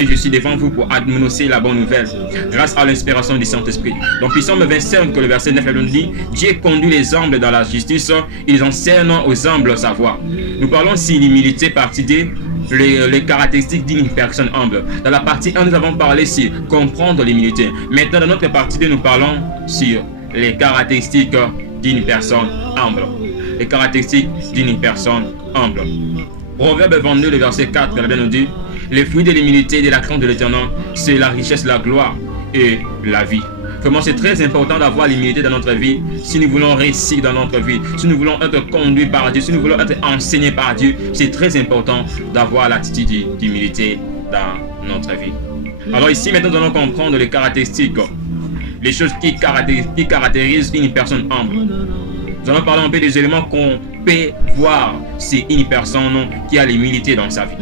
Et je suis devant vous pour annoncer la bonne nouvelle grâce à l'inspiration du Saint-Esprit. Donc, Psaume 25, le verset 9, nous dit: Dieu conduit les humbles dans la justice, ils enseignent aux humbles sa voie. Nous parlons ici l'humilité, partie D, les caractéristiques d'une personne humble. Dans la partie 1, nous avons parlé sur comprendre l'humilité. Maintenant, dans notre partie 2, nous parlons sur les caractéristiques d'une personne humble. Les caractéristiques d'une personne humble. Proverbe 22, le verset 4, la Bible nous dit: les fruits de l'humilité et de la crainte de l'Éternel, c'est la richesse, la gloire et la vie. Vraiment, c'est très important d'avoir l'humilité dans notre vie si nous voulons réussir dans notre vie, si nous voulons être conduits par Dieu, si nous voulons être enseignés par Dieu. C'est très important d'avoir l'attitude d'humilité dans notre vie. Alors ici, maintenant, nous allons comprendre les caractéristiques, les choses qui caractérisent une personne humble. Nous allons parler un peu des éléments qu'on peut voir si une personne qui a l'humilité dans sa vie.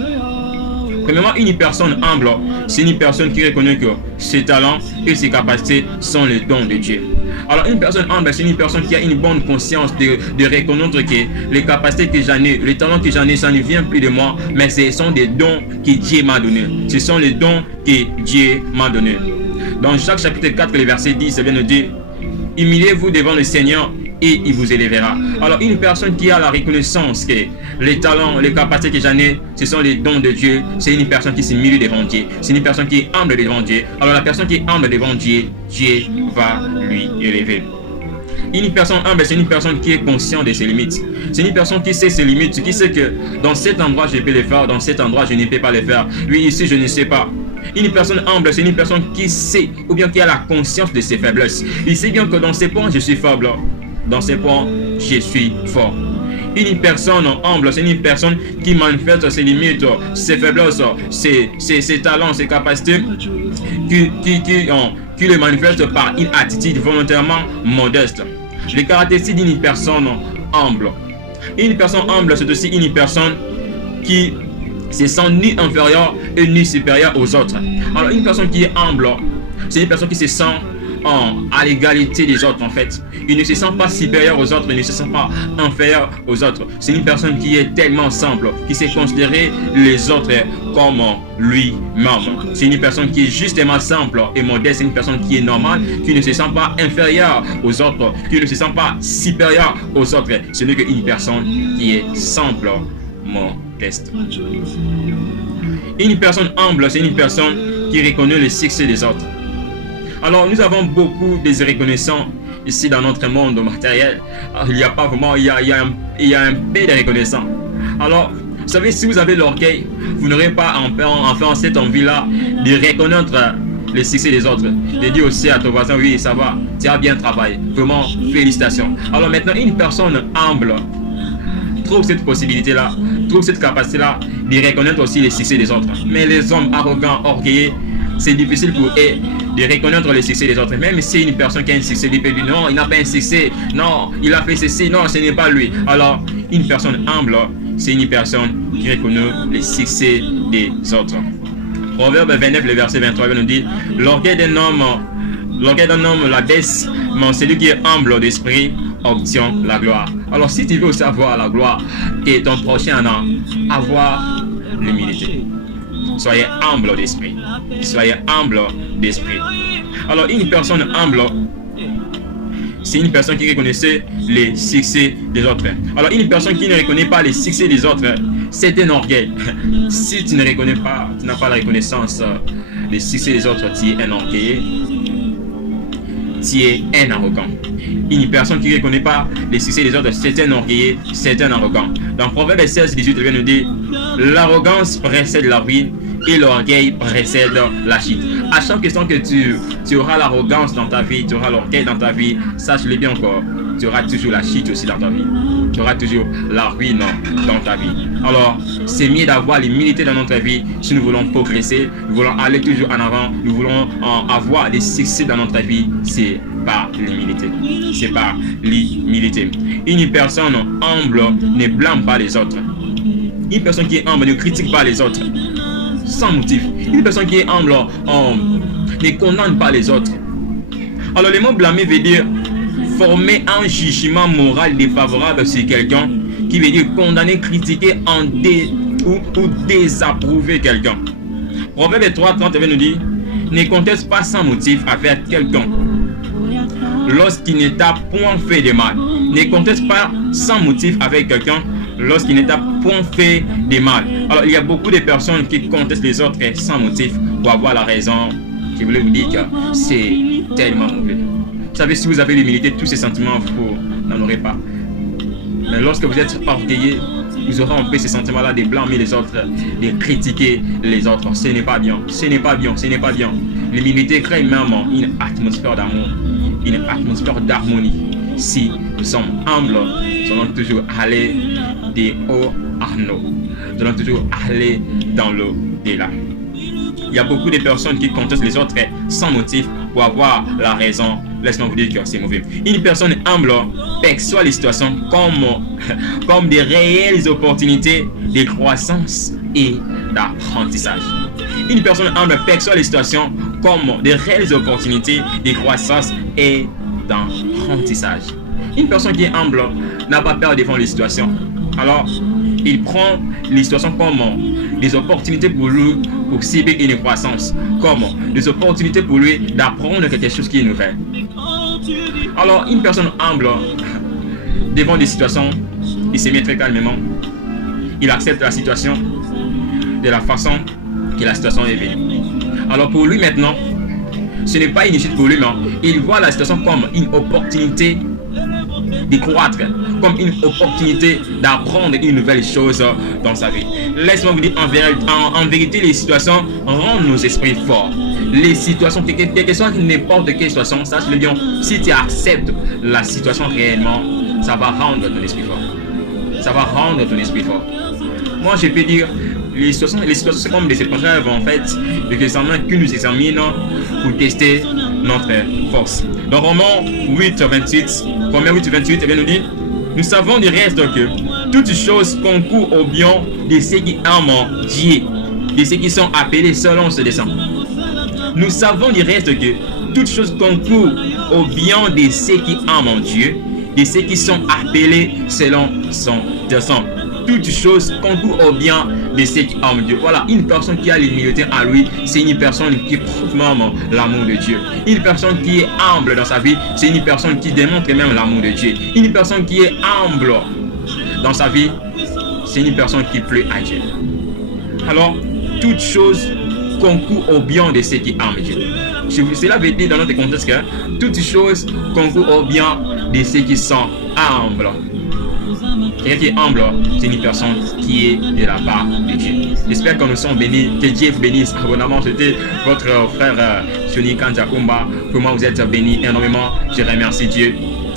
Premièrement, une personne humble, c'est une personne qui reconnaît que ses talents et ses capacités sont les dons de Dieu. Alors, une personne humble, c'est une personne qui a une bonne conscience de reconnaître que les capacités que j'en ai, les talents que j'en ai, ça ne vient plus de moi, mais ce sont des dons que Dieu m'a donnés. Ce sont les dons que Dieu m'a donnés. Dans Jacques chapitre 4, le verset 10, ça vient de dire: humiliez-vous devant le Seigneur et il vous élèvera. Alors, une personne qui a la reconnaissance que les talents, les capacités que j'en ai, ce sont les dons de Dieu, c'est une personne qui s'humilie devant Dieu. C'est une personne qui est humble devant Dieu. Alors, la personne qui est humble devant Dieu, Dieu va lui élever. Une personne humble, c'est une personne qui est consciente de ses limites. C'est une personne qui sait ses limites, qui sait que dans cet endroit, je peux le faire, dans cet endroit, je ne peux pas le faire. Lui, ici, je ne sais pas. Une personne humble, c'est une personne qui sait, ou bien qui a la conscience de ses faiblesses. Il sait bien que dans ces points, je suis faible. Dans ces points, je suis fort. Une personne humble, c'est une personne qui manifeste ses limites, ses faiblesses, ses talents, ses capacités, qui les manifeste par une attitude volontairement modeste. Les caractéristiques d'une personne humble. Une personne humble, c'est aussi une personne qui se sent ni inférieure et ni supérieure aux autres. Alors, une personne qui est humble, c'est une personne qui se sent à l'égalité des autres en fait. Il ne se sent pas supérieur aux autres, il ne se sent pas inférieur aux autres. C'est une personne qui est tellement simple, qui sait considérer les autres comme lui-même. C'est une personne qui est justement simple et modeste, c'est une personne qui est normale, qui ne se sent pas inférieure aux autres, qui ne se sent pas supérieur aux autres. Ce n'est qu'une personne qui est simple, modeste. Une personne humble, c'est une personne qui reconnaît le succès des autres. Alors, nous avons beaucoup de reconnaissants ici dans notre monde matériel. Alors, il n'y a pas vraiment, il y a un peu de reconnaissants. Alors, vous savez, si vous avez l'orgueil, vous n'aurez pas enfin cette envie-là de reconnaître le succès des autres. De dire aussi à ton voisin: oui, ça va, tu as bien travaillé. Vraiment, félicitations. Alors maintenant, une personne humble trouve cette possibilité-là, trouve cette capacité-là de reconnaître aussi les succès des autres. Mais les hommes arrogants, orgueilleux, c'est difficile pour eux de reconnaître le succès des autres. Même si une personne qui a un succès, il peut dire: non, il n'a pas un succès, non, il a fait ceci, non, ce n'est pas lui. Alors, une personne humble, c'est une personne qui reconnaît le succès des autres. Proverbe 29, le verset 23 nous dit: l'orgueil d'un homme la baisse, mais celui qui est humble d'esprit obtient la gloire. Alors, si tu veux aussi avoir la gloire et ton prochain a, avoir l'humilité. Soyez humble d'esprit. Soyez humble d'esprit. Alors, une personne humble, c'est une personne qui reconnaissait les succès des autres. Alors, une personne qui ne reconnaît pas les succès des autres, c'est un orgueil. Si tu ne reconnais pas, tu n'as pas la reconnaissance des succès des autres, tu es un orgueilleux, tu es un arrogant. Une personne qui ne reconnaît pas les succès des autres, c'est un orgueilleux, c'est un arrogant. Dans Proverbe 16, 18, il vient nous dire: l'arrogance précède la ruine et l'orgueil précède la chute. À chaque question que tu auras l'arrogance dans ta vie, tu auras l'orgueil dans ta vie, sache-le bien encore, tu auras toujours la chute aussi dans ta vie. Tu auras toujours la ruine dans ta vie. Alors, c'est mieux d'avoir l'humilité dans notre vie si nous voulons progresser, nous voulons aller toujours en avant, nous voulons avoir des succès dans notre vie. C'est par l'humilité. C'est par l'humilité. Une personne humble ne blâme pas les autres. Une personne qui est humble ne critique pas les autres sans motif. Une personne qui est humble ne condamne pas les autres. Alors, le mot blâmer veut dire former un jugement moral défavorable sur quelqu'un, qui veut dire condamner, critiquer ou désapprouver quelqu'un. Proverbe 3:30 nous dit, ne conteste pas sans motif avec quelqu'un lorsqu'il ne t'a point fait de mal. Ne conteste pas sans motif avec quelqu'un lorsqu'il ne t'a point fait de mal. Alors, il y a beaucoup de personnes qui contestent les autres sans motif pour avoir la raison. Je voulais vous dire que c'est tellement mauvais. Vous savez, si vous avez l'humilité, tous ces sentiments, vous n'en aurez pas. Mais lorsque vous êtes orgueilleux, vous aurez un peu ces sentiments-là de blâmer les autres, de critiquer les autres. Ce n'est pas bien, ce n'est pas bien, ce n'est pas bien. L'humilité crée même une atmosphère d'amour, une atmosphère d'harmonie. Si nous sommes humbles, nous allons toujours aller de haut en haut. Nous allons toujours aller dans l'au-delà. Il y a beaucoup de personnes qui contestent les autres sans motif pour avoir la raison. Laisse-moi vous dire que c'est mauvais. Une personne humble perçoit les situations comme des réelles opportunités de croissance et d'apprentissage. Une personne humble perçoit les situations comme des réelles opportunités de croissance et d'apprentissage. Une personne qui est humble n'a pas peur devant les situations. Alors, il prend les situations comme des opportunités pour lui pour cibler une croissance, comme des opportunités pour lui d'apprendre quelque chose qui est nouvel. Alors, une personne humble, devant des situations, il se met très calmement. Il accepte la situation de la façon que la situation est venue. Alors, pour lui maintenant, ce n'est pas une chute pour lui, mais il voit la situation comme une opportunité de croître, comme une opportunité d'apprendre une nouvelle chose dans sa vie. Laisse-moi vous dire, en vérité, les situations rendent nos esprits forts. Les situations, quelle que soit n'importe quelle situation, sache-le bien, si tu acceptes la situation réellement, ça va rendre ton esprit fort. Ça va rendre ton esprit fort. Moi, je peux dire, les situations c'est comme des épreuves en fait, des examens qui nous examinent pour tester notre force. Dans Romains 8:28, eh bien nous dit, nous savons du reste que toutes choses concourent au bien de ceux qui aiment Dieu, de ceux qui sont appelés selon ce dessein. Nous savons du reste que toutes choses concourent au bien de ceux qui aiment Dieu, de ceux qui sont appelés selon son dessein. Toutes choses concourent au bien de ceux qui aiment Dieu. Voilà, une personne qui a l'humilité en lui, c'est une personne qui prouve même l'amour de Dieu. Une personne qui est humble dans sa vie, c'est une personne qui démontre même l'amour de Dieu. Une personne qui est humble dans sa vie, c'est une personne qui plaît à Dieu. Alors, toutes choses concourent au bien de ceux qui aiment Dieu. Cela veut dire dans notre contexte que toutes choses concourent au bien de ceux qui sont humbles. Quelqu'un qui est humble, c'est une personne qui est de la part de Dieu. J'espère que nous sommes bénis. Que Dieu vous bénisse abondamment. C'était votre frère Johnny Kanjakumba. Pour moi, vous êtes bénis énormément. Je remercie Dieu.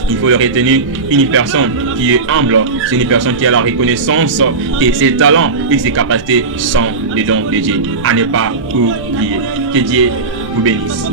Il faut le retenir. Une personne qui est humble, c'est une personne qui a la reconnaissance que ses talents et ses capacités sont les dons de Dieu. À ne pas oublier. Que Dieu vous bénisse.